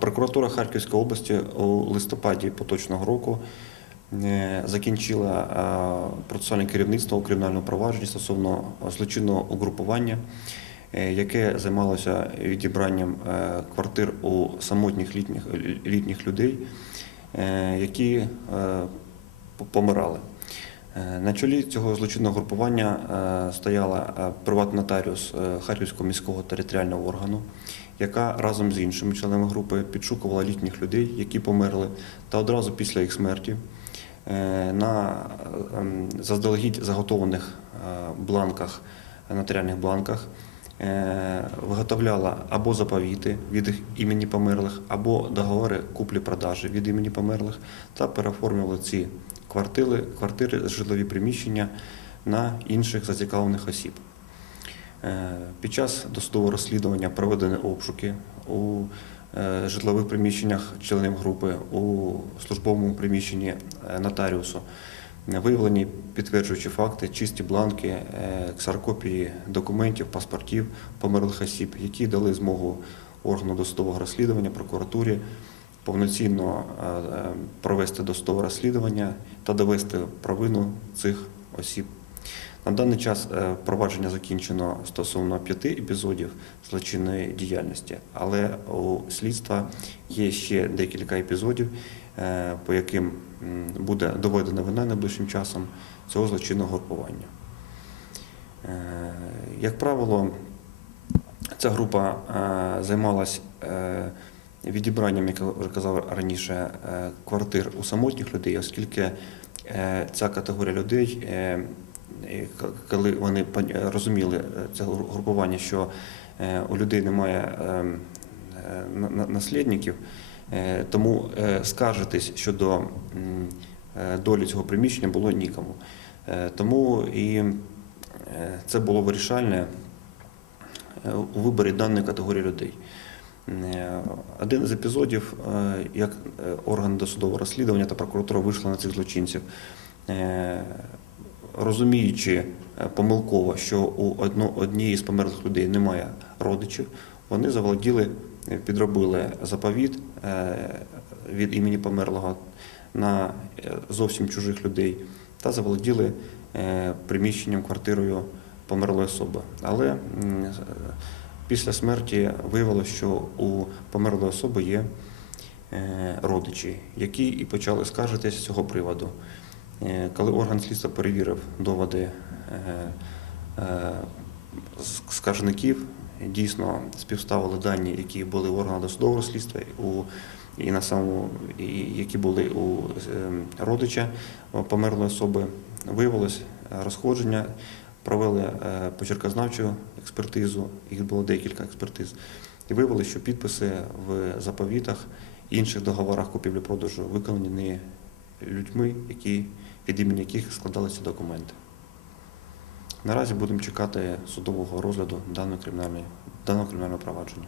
Прокуратура Харківської області у листопаді поточного року е, закінчила е, процесуальне керівництво у кримінальному провадженні стосовно злочинного угрупування, е, яке займалося відібранням квартир у самотніх літніх, літніх людей, які помирали. Е, На чолі цього злочинного групування е, стояла е, приватний нотаріус Харківського міського територіального органу, яка разом з іншими членами групи підшукувала літніх людей, які померли, та одразу після їх смерті на ем, заздалегідь заготованих бланках, нотаріальних бланках виготовляла або заповіти від імені померлих, або договори куплі-продажі від імені померлих та переоформлювали ці квартири, квартири житлові приміщення на інших зацікавлених осіб. Е, Під час досудового розслідування проведені обшуки у е, житлових приміщеннях членів групи, у службовому приміщенні е, нотаріусу. Виявлені підтверджуючі факти, чисті бланки, ксерокопії документів, паспортів померлих осіб, які дали змогу органу досудового розслідування, прокуратурі повноцінно е, е, провести досудове розслідування та довести провину цих осіб. На даний час е, провадження закінчено стосовно п'яти епізодів злочинної діяльності, але у слідства є ще декілька епізодів, по яким буде доведена вина найближчим часом цього злочинного групування. Як правило, ця група займалась відібранням, як я вже казав раніше, е, квартир у самотніх людей, оскільки е, ця категорія людей, е, коли вони розуміли це групування, що у людей немає е, е, на- наслідників, тому скаржитись щодо долі цього приміщення було нікому. Тому і це було вирішальне у виборі даної категорії людей. Е, Один з епізодів, е, як е, орган досудового розслідування та прокуратура вийшла на цих злочинців, розуміючи помилково, що у однієї з померлих людей немає родичів, вони заволоділи, підробили заповіт від імені померлого на зовсім чужих людей та заволоділи приміщенням, квартирою померлої особи. Але після смерті виявилося, що у померлої особи є е, родичі, які і почали скаржитися з цього приводу. Е, Коли орган слідства перевірив доводи е, скаржників, дійсно співставили дані, які були в органах досудового слідства і на самому, і які були у родича померлої особи, виявилось розходження, провели е, почеркознавчу експертизу, їх було декілька експертиз, і виявили, що підписи в заповітах інших договорах купівлі-продажу виконані не людьми, які, від імені яких складалися документи. Наразі будемо чекати судового розгляду даного кримінального провадження.